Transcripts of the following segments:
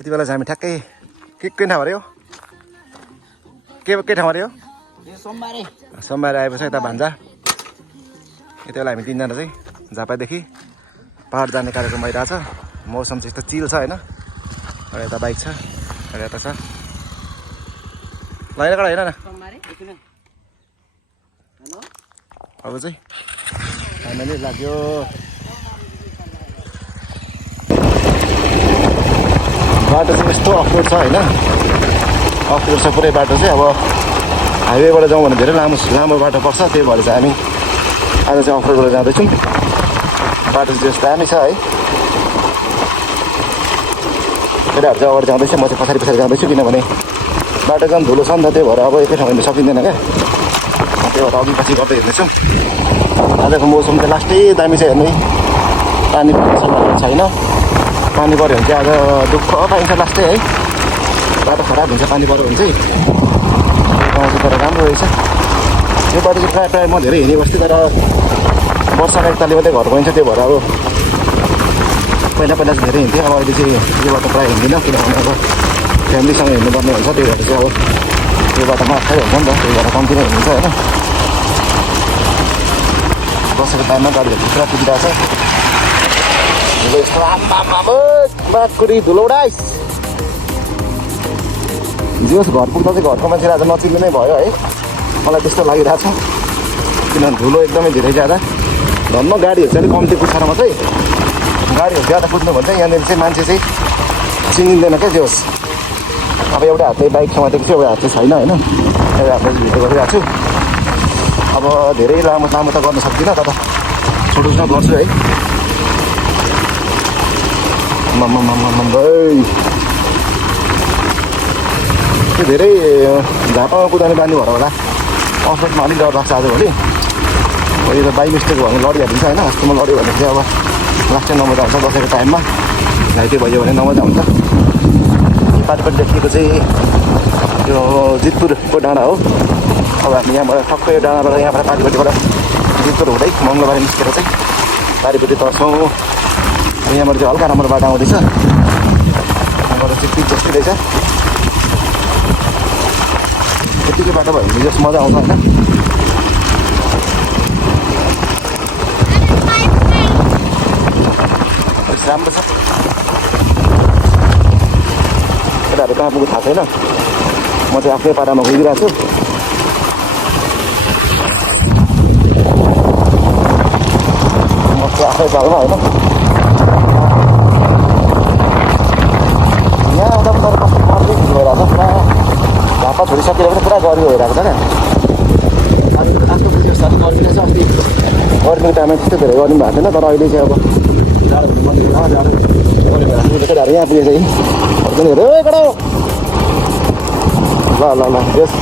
यति बेला चाहिँ हामी ठ्याक्कै के ठाउँ अरे हो के ठाउँ अरे हो सोमबारे आएपछि यता भान्जा यति बेला हामी तिनजना चाहिँ झापादेखि पहाड जाने कार्यक्रम भइरहेछ मौसम चाहिँ यस्तो चिल छ होइन एउटा यता बाइक छ एउटा यता छ ल कडा हेर न अब चाहिँ फाइनली लाग्यो बाटो चाहिँ यस्तो अफरोड छ होइन अफरोड छ पुरै बाटो चाहिँ अब हाइवेबाट जाउँ भने धेरै लामो बाटो पर्छ त्यही भएर चाहिँ हामी आज चाहिँ अफरोडबाट जाँदैछौँ बाटो चाहिँ यस्तो दामी छ है केटाहरू चाहिँ अगाडि जाँदैछ म चाहिँ पछाडि जाँदैछु किनभने बाटो एकदम धुलो छ नि त त्यही भएर अब एकै ठाउँमा हिँड्नु सकिँदैन क्या त्यही भएर अघि पछि गर्दै हिँड्दैछौँ आजको मौसम चाहिँ लास्टै दामी छ हेर्नु पानी पर्ने छैन पानी पऱ्यो भने चाहिँ आज दुःख पाइन्छ लास्टै है बाटो खराब हुन्छ पानी पऱ्यो भने चाहिँ गाउँ चाहिँ तर राम्रो रहेछ यो बाटो चाहिँ प्रायः म धेरै हिँडेँ बस्थेँ तर वर्षाको एकतालले मात्रै घर गइन्छ त्यो भएर अब पहिला चाहिँ धेरै हिँड्थेँ अब अहिले चाहिँ यो बाटो प्रायः हिँड्दिनँ किनभने अब फ्यामिलीसँग हिँड्नुपर्ने हुन्छ त्यही भएर चाहिँ अब यो बाटोमा अप्ठ्यारो हुन्छ नि त त्यही भएर कम्ती नै हिँड्छ होइन बसेको टाइममा गाडीहरू पुरा कुदिरहेको छ बाटकुरी धुलो उडाइस जोस् घर पुग्दा चाहिँ घरको मान्छेले आज नचिन्ने नै भयो है मलाई त्यस्तो लागिरहेको छ किनभने धुलो एकदमै धेरै ज्यादा धन्न गाडीहरू चाहिँ अलिक कम्ती कुद्छारमा मात्रै गाडीहरू ज्यादा कुद्नु भने चाहिँ यहाँनिर चाहिँ मान्छे चाहिँ चिनिँदैन क्या जोस् अब एउटा हातले बाइक समातेको छु एउटा हात चाहिँ छैन होइन एउटा हातले भिडियो गरिरहेको छु अब धेरै लामो त गर्न सक्दिनँ तर छोटो गर्छु है त्यो धेरै झापामा कुदाउने बानी भएर होला अफरोडमा अलिक डर लाग्छ आजभोलि यो त बाई मिस्टेक भयो भने लडिहालिन्छ होइन अस्तिमा लड्यो भने चाहिँ अब लास्टै नमजा हुन्छ बसेको टाइममा घाइते भयो भने नमजा हुन्छ पाटिपट्टि देखिएको चाहिँ यो जितपुरको डाँडा हो अब हामी यहाँबाट ठक्कै यो डाँडाबाट यहाँबाट पाटिपट्टिबाट जितपुर हुँदै मङ्गलबारे निस्केर चाहिँ पारिपट्टि तर्छौँ यहाँबाट चाहिँ हल्का राम्रो बाटो आउँदैछ यहाँबाट चाहिँ पिच जस्तै रहेछ यतिकै बाटो भयो भने जस मजा आउँछ होइन राम्रो छ केटाहरू कहाँ पुग्नु थाहा छैन म चाहिँ आफ्नै पारामा गइरहेको छु म चाहिँ आफ्नै पारामा होइन यहाँ आउँदा पनि तर कस्तो गर्मी भइरहेको छ पुरा झापा छोडिसकेर पनि पुरा गर्मी भइरहेको छ क्या आजको पछि जस्तो गर्मी रहेछ अस्ति गर्मीको टाइममा त्यस्तो धेरै गर्मी भएको थिएन तर अहिले चाहिँ अब जाडो केटाहरू यहाँ पुगेछ है हेर कडा ल यस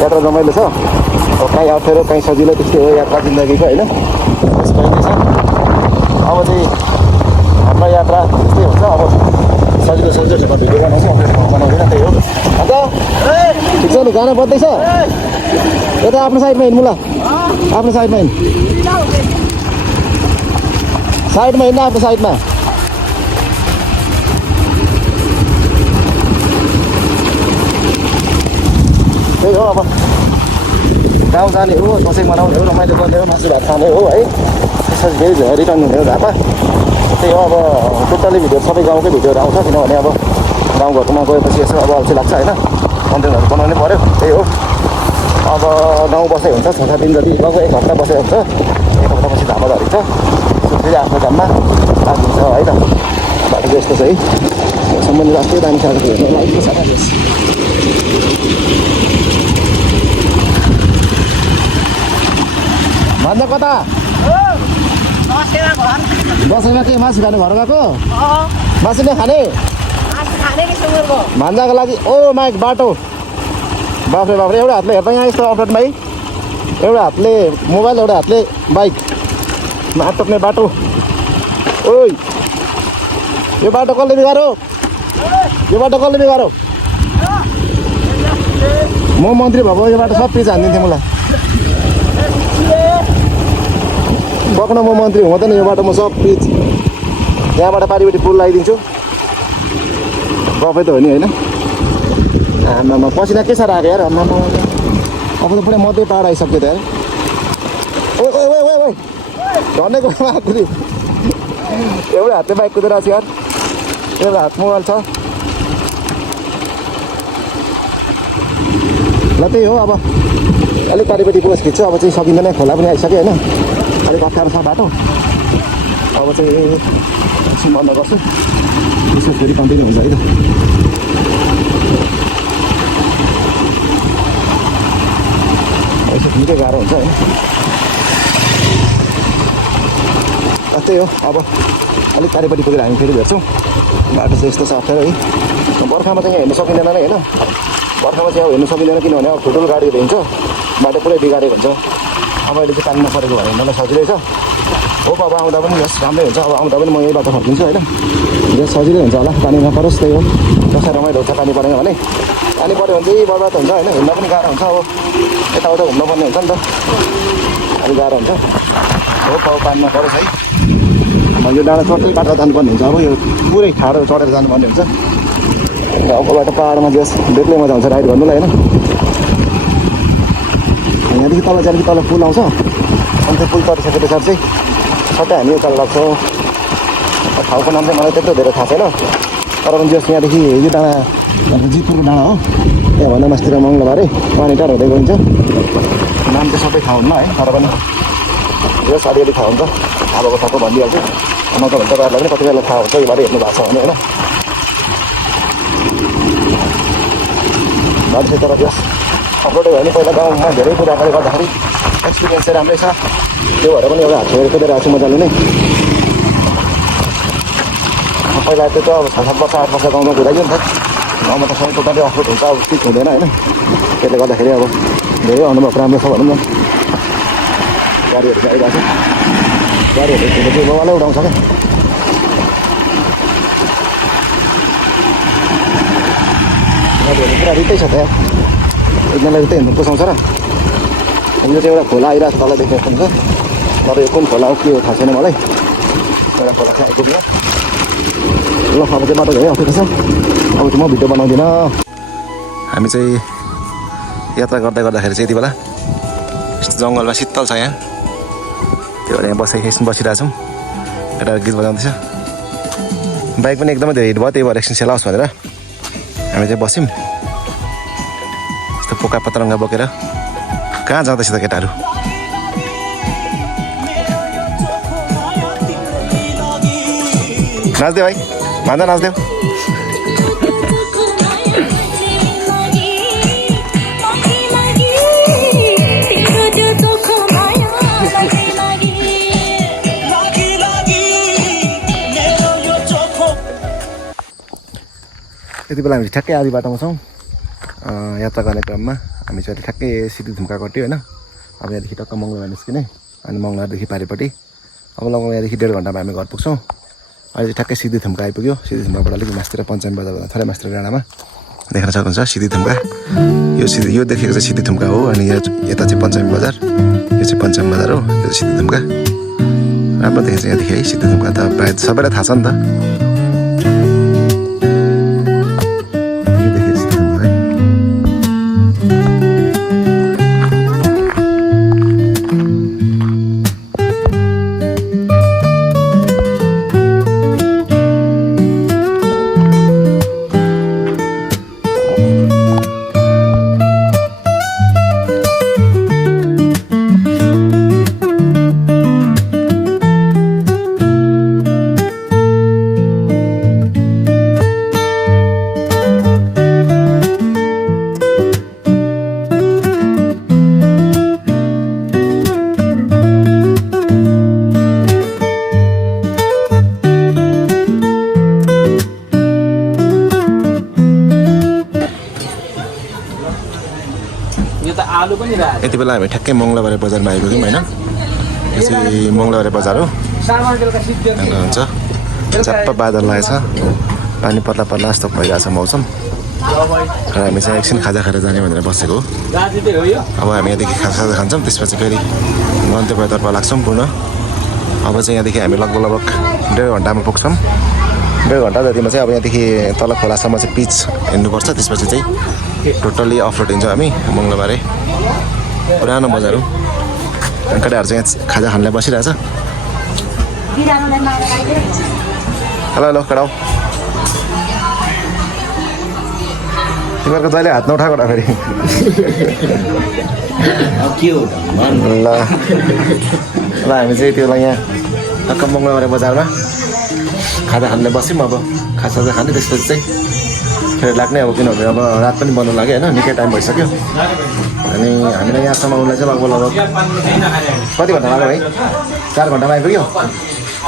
यात्रा रमाइलो छ अब काहीँ अप्ठ्यारो काहीँ सजिलो त्यस्तै हो यात्रा जिन्दगीको होइन त्यस कहिले छ अब चाहिँ हाम्रो यात्रा त्यस्तै हुन्छ अब सजिलो छ भिडियो बनाउँछ बनाउँदैन त्यही हो अन्त ठिक छ नि गाना बज्दैछ यता आफ्नो साइडमा हिँड्नु ल आफ्नो साइडमा हिँड्नु आफ्नो साइडमा त्यही हो अब गाउँ जाने हो दसैँ मनाउने हो रमाइलो गर्ने हो मासु भात खाने हो है त्यसपछि फेरि रिटर्न हुने हो झापा त्यही हो अब टोटल्ली भिडियो सबै गाउँकै भिडियोहरू आउँछ किनभने अब गाउँघरकोमा गएपछि यसो अब अल्छी लाग्छ होइन कन्टेन्टहरू बनाउनै पऱ्यो त्यही हो अब गाउँ बसेको हुन्छ 6-7 दिन जति गएको 1 हप्ता बसेको हुन्छ 1 हप्तापछि झापा झरिन्छ फेरि आफ्नो काममा लाग्छ है त बाटो चाहिँ यस्तो छ है सम्बन्धी राष्ट्रिय दामी साथी हेर्नु लाइकको साथ भन्दा कता दसैँमा के मासु खाने घर गएको मासु नै खाने भान्जाको लागि ओ माइक बाटो बाफ्रे एउटा हातले हेर्दा यहाँ यस्तो अफरोडमा है एउटा हातले मोबाइल एउटा हातले बाइक टोक्ने बाटो ओइ यो बाटो कसले बिगारो म मन्त्री भएको यो बाटो सब पिच हानिदिन्थेँ मलाई बक्न म मन्त्री हुँदैन यो बाटो म सब पिच यहाँबाट पारिपट्टि पुल लगाइदिन्छु गफै त हो नि होइन आमामा पसिना के साह्रो आएको यार आमामा अब त पुरै मध्य टाढा आइसक्यो त यार ओ झन्डैको आखिरी एउटै हातले बाइक कुदेर आएको छ यार एउटा हात मोबाइल छ ल त्यही हो अब अलिक पारिपट्टि पोस्ट खिच्छु अब चाहिँ सकिँदैन खोला पनि आइसक्यो होइन अलिक अप्ठ्यारो छ बाटो अब चाहिँ एकछिन बन्द गर्छु यसो फेरि कन्टिन्यू हुन्छ है त यसो निकै गाह्रो हुन्छ होइन त्यही हो अब अलिक पारिपट्टि पुगेर हामी फेरि भेट्छौँ बाटो चाहिँ यस्तो छ अप्ठ्यारो है बर्खामा चाहिँ यहाँ हेर्नु सकिँदैन नै होइन बर्खामा चाहिँ अब हेर्नु सकिँदैन किनभने अब ठुल्ठुलो गाडीहरू हिँड्छ बाटो पुरै बिगारेको हुन्छ अब अहिले चाहिँ पानी नपरेको भयो मलाई सजिलै छ हो अब आउँदा पनि यस राम्रै हुन्छ अब आउँदा पनि म यही बाटो फर्किन्छु होइन यस सजिलै हुन्छ होला पानी नपरोस् त्यही हो कसै रमाइलो हुन्छ पानी परेन भने पानी पऱ्यो भने चाहिँ बर्बाद हुन्छ होइन हिँड्न पनि गाह्रो हुन्छ अब यताउता घुम्नुपर्ने हुन्छ नि त अलिक गाह्रो हुन्छ हो अब पानी नपरोस् है यो डाँडा चढ्दै बाटो जानुपर्ने हुन्छ अब यो पुरै ठाडो चढेर जानुपर्ने हुन्छ गाउँको बाटो पाहाडमा जस बेग्लै मजा आउँछ राइड गर्नुलाई होइन यहाँदेखि तल चाहिँ तल पुल आउँछ अनि त्यो पुल तरिसके पछाडि चाहिँ सट्टै हामी उकालो लाग्छौँ ठाउँको नाम चाहिँ मलाई त्यत्रो धेरै थाहा छैन तर पनि जस यहाँदेखि यो डाँडा जितपुरको डाँडा हो यहाँ भन्दा मास्तिर मङ्गलबारे पानी टाढो हुँदै गइन्छ नाम चाहिँ सबै थाहा हुन्न है तर पनि यस अलिअलि थाहा हुन्छ थाहा भएको ठाउँको भनिदिइहाल्छु नत्र भने तपाईँहरूलाई पनि कति बेला थाहा हुन्छ यो बारे हेर्नु भएको छ भने होइन मान्छे तर त्यस अपलोडै भयो नि पहिला गाउँमा धेरै कुराकाले गर्दाखेरि एक्सपिरियन्स चाहिँ राम्रै छ त्यो भएर पनि एउटा हात छोडेर कुदेर आएको छु मजाले नै पहिला त्यो त अब 6-7 वर्ष 8 वर्ष गाउँमा कुदाइयो नि त गाउँमा त सबै टोटली अपलोड हुन्छ अब ठिक हुँदैन होइन त्यसले गर्दाखेरि अब धेरै अनुभव राम्रो छ भनौँ न गाडीहरू चाहिँ आइरहेको छ गाडीहरू चाहिँ बाबाले उडाउँछ क्या गाडीहरू पुरा रित्तै छ त यार एकजनालाई रित्तै हिँड्नु पोसाउँछ र यो चाहिँ एउटा खोला आइरहेको छ तल देखेको हुन्छ तर यो कुन खोला हो के हो थाहा छैन मलाई एउटा खोला चाहिँ आइपुग्यो ल अब चाहिँ बाटो धेरै अप्ठ्यारो छ अब चाहिँ म भिडियो बनाउँदिनँ हामी चाहिँ यात्रा गर्दै गर्दाखेरि चाहिँ यति बेला जङ्गलमा शीतल छ यहाँ त्यो भएर यहाँ एकछिन बसिरहेको छौँ एउटा गीत बजाउँदैछ बाइक पनि एकदमै धेरै हिट भयो त्यही भएर एकछिन सेलाओस् भनेर हामी चाहिँ बस्यौँ यस्तो पोका पतरङ्गा बोकेर कहाँ जाँदैछ त केटाहरू नाच्देऊ भाइ भन्दा नाच्देऊ यति बेला हामी ठ्याक्कै आधी बाटोमा छौँ यात्रा गर्ने क्रममा हामी चाहिँ ठ्याक्कै सिद्धिथुम्का कट्यो होइन अब यहाँदेखि टक्क मङ्गलबार निस्किने अनि मङ्गलबारदेखि पारिपट्टि अब लगभग यहाँदेखि 1.5 घन्टामा हामी घर पुग्छौँ अहिले ठ्याक्कै सिद्धिथुम्का आइपुग्यो सिद्धिथुम्काबाट अलिक मास्तिर पञ्चायत बजार थोरै मास्तिर डाँडामा देख्न सक्नुहुन्छ सिद्धिथुम्का यो देखेको चाहिँ सिद्धिथुम्का हो अनि यता चाहिँ पञ्चायत बजार यो चाहिँ पञ्चायत बजार हो यो चाहिँ सिद्धिथुम्का राम्रो देखेको छ यहाँदेखि है सिद्धिथुम्का त प्रायः सबैलाई थाहा छ नि त यति बेला हामी ठ्याक्कै मङ्गलबारे बजारमा आइपुग्यौँ होइन यो चाहिँ मङ्गलबारे बजार हो हुन्छ चप्प बादल लागेको छ पानी पत्ला पत्ला जस्तो भइरहेको छ मौसम र हामी चाहिँ एकछिन खाजा खाएर जाने भनेर बसेको हो अब हामी यहाँदेखि खाजा खान्छौँ त्यसपछि फेरि गन्तव्यतर्फ लाग्छौँ पूर्ण अब चाहिँ यहाँदेखि हामी लगभग 1.5 घन्टामा पुग्छौँ 1.5 घन्टा जतिमा चाहिँ अब यहाँदेखि तल खोलासम्म चाहिँ पिच हिँड्नुपर्छ त्यसपछि चाहिँ टोटल्ली अफ रोड हिँड्छौँ हामी मङ्गलबारे पुरानो बजार हो केटाहरू चाहिँ यहाँ खाजा खानलाई बसिरहेछ हेलो हेलो केटा तिमीहरूको जहिले हात नउठाएको फेरि ल हामी चाहिँ त्यसलाई यहाँ टक्क मङ्गलबारे बजारमा खाजा खानलाई बस्यौँ अब खाजा खाने त्यसपछि चाहिँ फेरि लाग्ने अब किनभने अब रात पनि बन्नु लाग्यो होइन निकै टाइम भइसक्यो अनि हामीलाई यहाँसम्म आउनुलाई चाहिँ लगभग कति घन्टा लाग्यो भाइ 4 घन्टामा आइपुग्यो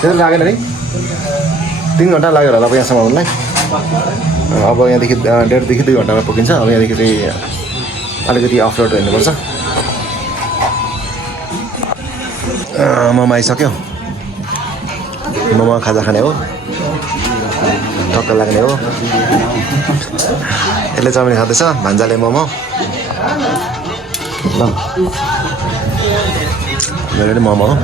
त्यति लागेन नि 3 घन्टा लाग्यो होला अब यहाँसम्म आउनुलाई अब यहाँदेखि 1.5 देखि 2 घन्टामा पुगिन्छ अब यहाँदेखि चाहिँ अलिकति अफ रोड हिँड्नुपर्छ मोमो आइसक्यो मोमो खाजा खाने हो टक्क लाग्ने हो यसले चाउमिन खाँदैछ भान्जाले मोमो ल मेरो मोमो हो